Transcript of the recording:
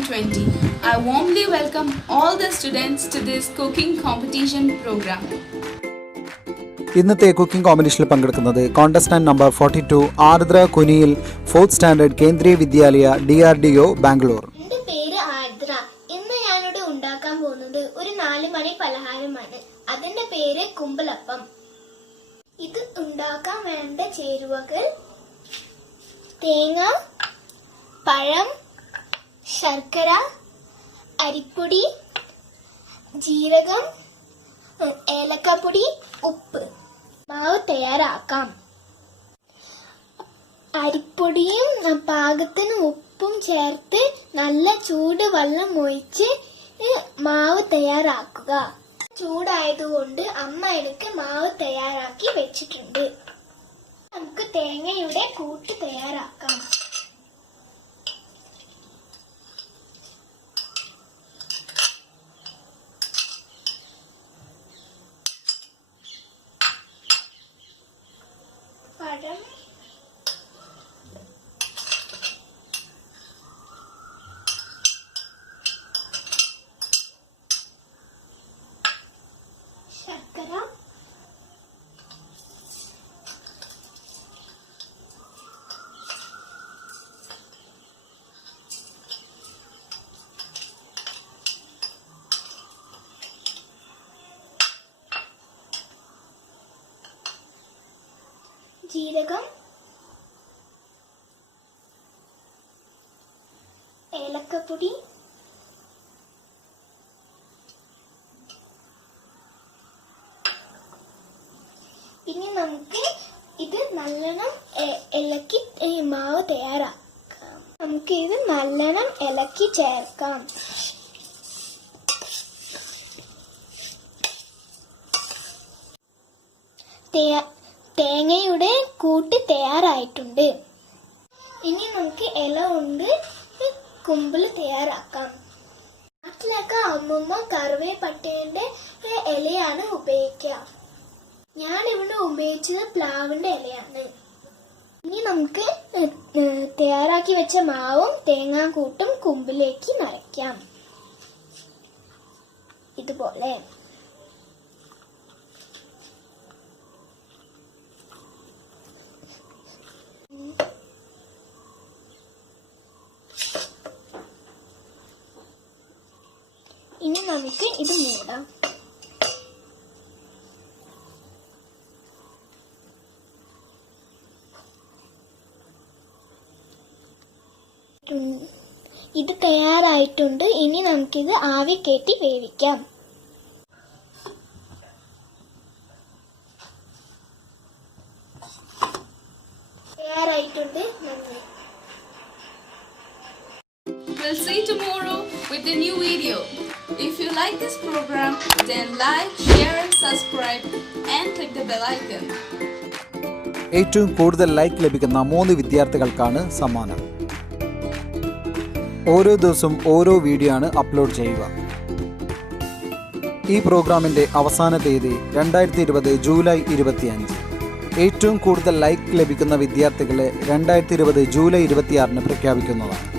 2020. I warmly welcome all the students to this cooking competition program. ഇന്നത്തെ cooking കോമ്പറ്റീഷനിൽ പങ്കെടുക്കുന്നത് contestant number 42 ആർദ്ര Kuniyil 4th standard കേന്ദ്രീയ വിദ്യാലയ DRDO Bangalore. എൻ്റെ പേര് ആർദ്ര. ഇന്ന് ഞാനിവിടെ ഉണ്ടാക്കാൻ പോകുന്നത് ഒരു 4 മണി പലഹാരമാണ്. അതിന്റെ പേര് കുമ്പളപ്പം. ഇത് ഉണ്ടാക്കാൻ വേണ്ട ചേരുവകൾ: തേങ്ങ, പഴം, ശർക്കര, അരിപ്പൊടി, ജീരകം, ഏലക്കപ്പൊടി, ഉപ്പ്. മാവ് തയ്യാറാക്കാം. അരിപ്പൊടിയും പാകത്തിന് ഉപ്പും ചേർത്ത് നല്ല ചൂട് വെള്ളം ഒഴിച്ച് മാവ് തയ്യാറാക്കുക. ചൂടായതുകൊണ്ട് അമ്മ എനിക്ക് മാവ് തയ്യാറാക്കി വെച്ചിട്ടുണ്ട്. നമുക്ക് തേങ്ങയുടെ കൂട്ട് തയ്യാറാക്കാം. പഴം, ശർക്കര, ജീരകം, ഏലക്കപ്പൊടി, പിന്നെ നമുക്ക് ഇത് നല്ലോണം ഇളക്കി മാവ് തയ്യാറാക്കാം. നമുക്ക് ഇത് നല്ലോണം ഇളക്കി ചേർക്കാം. തേങ്ങയുടെ കൂട്ട് തയ്യാറായിട്ടുണ്ട്. ഇനി നമുക്ക് ഇല കൊണ്ട് കുമ്പിള് തയ്യാറാക്കാം. നാട്ടിലൊക്കെ അമ്മമ്മ കറുവേപ്പട്ടേന്റെ ഇലയാണ് ഉപയോഗിക്കുക. ഞാൻ ഇവിടെ ഉപയോഗിച്ചത് പ്ലാവിന്റെ ഇലയാണ്. ഇനി നമുക്ക് തയ്യാറാക്കി വെച്ച മാവും തേങ്ങാക്കൂട്ടും കുമ്പിലേക്ക് നിറയ്ക്കാം. ഇതുപോലെ ഇനി നമുക്ക് ഇത് മൂടാം. ഇത് തയ്യാറായിട്ടുണ്ട്. ഇനി നമുക്കിത് ആവി കയറ്റി വേവിക്കാം. തയ്യാറായിട്ടുണ്ട്. നന്ദി. We'll see you tomorrow with a new video. If you like this program, then like, share and subscribe and click the bell icon. ഏറ്റവും കൂടുതൽ ലൈക്ക് ലഭിക്കുന്ന 3 വിദ്യാർത്ഥികൾക്കാണ് സമ്മാനം. ഓരോ ദിവസവും ഓരോ വീഡിയോ ആണ് അപ്ലോഡ് ചെയ്യുക. ഈ പ്രോഗ്രാമിൻ്റെ അവസാന തീയതി 2020 ജൂലൈ 25. ഏറ്റവും കൂടുതൽ ലൈക്ക് ലഭിക്കുന്ന വിദ്യാർത്ഥികളെ 2020 ജൂലൈ 26 പ്രഖ്യാപിക്കുന്നതാണ്.